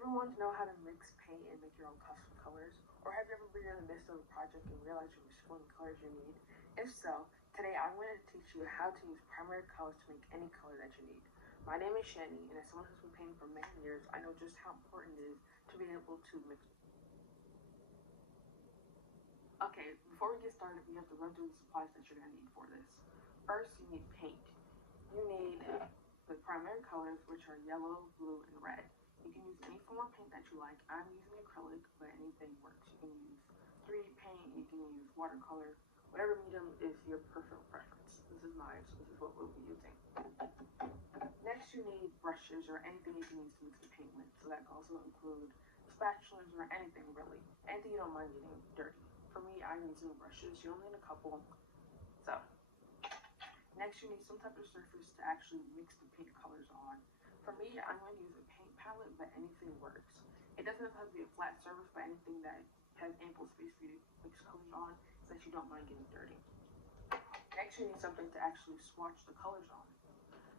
you ever wanted to know how to mix paint and make your own custom colors? Or have you ever been in the midst of a project and realized you're misspelling the colors you need? If so, today I'm going to teach you how to use primary colors to make any color that you need. My name is Shani, and as someone who's been painting for many years, I know just how important it is to be able to mix. Okay, before we get started, we have to run through the supplies that you're going to need for this. First, you need paint. You need the primary colors, which are yellow, blue, and red. You can use any form of paint that you like. I'm using acrylic, but anything works. You can use 3D paint, you can use watercolor, whatever medium is your personal preference. This is mine, so this is what we'll be using. Next, you need brushes or anything you can use to mix the paint with. So that can also include spatulas or anything really. Anything you don't mind getting dirty. For me, I'm using brushes. You only need a couple. So, next you need some type of surface to actually mix the paint colors on. For me, I'm going to use a paint palette, but anything works. It doesn't have to be a flat surface, but anything that has ample space for you to mix colors on so that you don't mind getting dirty. Next, you need something to actually swatch the colors on.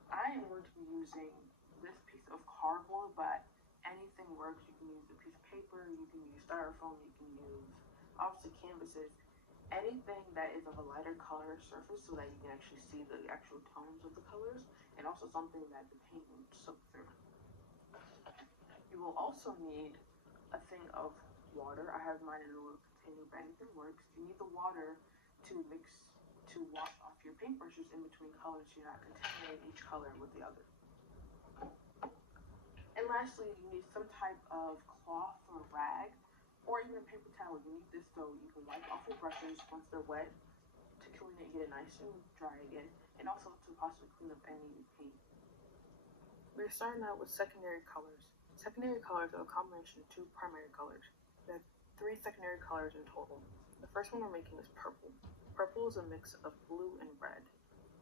I am going to be using this piece of cardboard, but anything works. You can use a piece of paper, you can use styrofoam, you can use obviously canvases, anything that is of a lighter color surface so that you can actually see the actual tones of the colors, and also something that the paint will soak through. You will also need a thing of water. I have mine in a little container, but anything works. You need the water to wash off your paintbrushes in between colors so you're not contaminating each color with the other. And lastly, you need some type of cloth or rag, or even a paper towel. You need this so you can wipe off your brushes once they're wet to clean it, get it nice and dry again, and also to possibly clean up any paint. We're starting out with secondary colors. Secondary colors are a combination of two primary colors. There are 3 secondary colors in total. The first one we're making is purple. Purple is a mix of blue and red.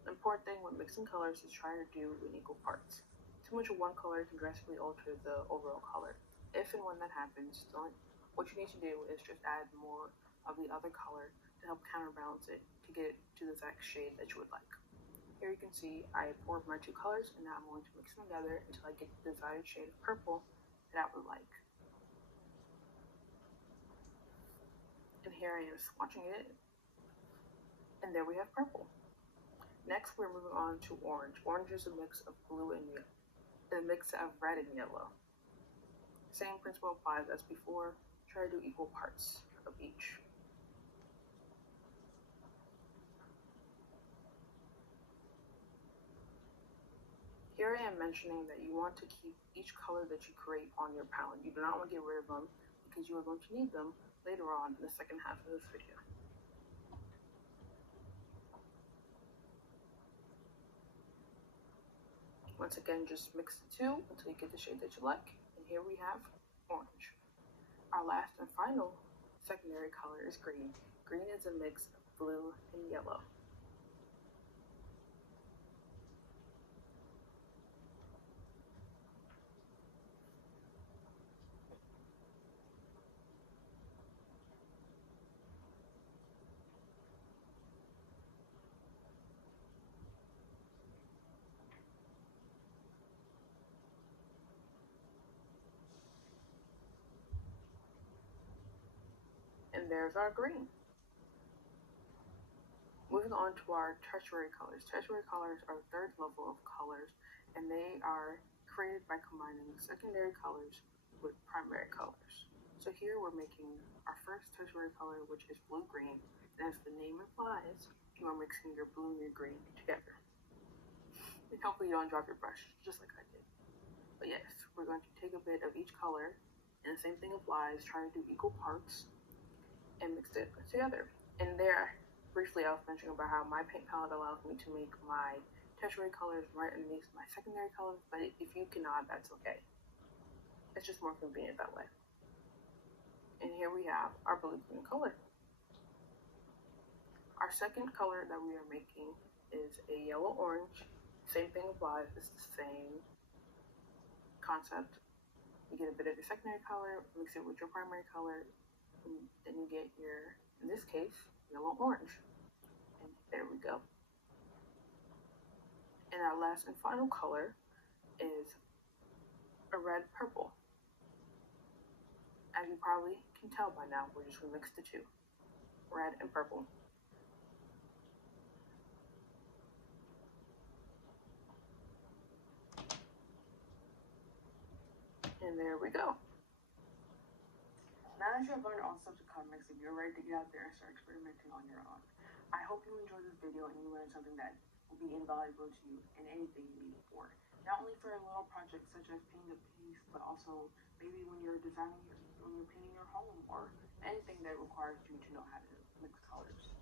The important thing when mixing colors is try to do in equal parts. Too much of one color can drastically alter the overall color. If and when that happens, what you need to do is just add more of the other color to help counterbalance it to get it to the exact shade that you would like. Here you can see I poured my 2 colors, and now I'm going to mix them together until I get the desired shade of purple that I would like. And here I am swatching it, and there we have purple. Next, we're moving on to orange. Orange is a mix of blue and yellow, a mix of red and yellow. Same principle applies as before. Try to do equal parts of each. Here I am mentioning that you want to keep each color that you create on your palette. You do not want to get rid of them because you are going to need them later on in the second half of this video. Once again, just mix the 2 until you get the shade that you like. And here we have orange. Our last and final secondary color is green. Green is a mix of blue and yellow. And there's our green. Moving on to our tertiary colors. Tertiary colors are the 3rd level of colors, and they are created by combining secondary colors with primary colors. So here we're making our first tertiary color, which is blue-green, and as the name implies, you are mixing your blue and your green together. And hopefully you don't drop your brush, just like I did. But yes, we're going to take a bit of each color, and the same thing applies, try to do equal parts, and mix it together. And there, briefly, I was mentioning about how my paint palette allows me to make my tertiary colors right underneath my secondary colors, but if you cannot, that's okay. It's just more convenient that way. And here we have our blue-green color. Our second color that we are making is a yellow-orange. Same thing applies, it's the same concept. You get a bit of your secondary color, mix it with your primary color, and then you get your, in this case, yellow-orange. And there we go. And our last and final color is a red-purple. As you probably can tell by now, we're just gonna mix the two, red and purple. And there we go. Now that you have learned all the steps of color mixing, you're ready to get out there and start experimenting on your own. I hope you enjoyed this video and you learned something that will be invaluable to you in anything you need it for. Not only for little projects such as painting a piece, but also maybe when you're designing, when you're painting your home, or anything that requires you to know how to mix colors.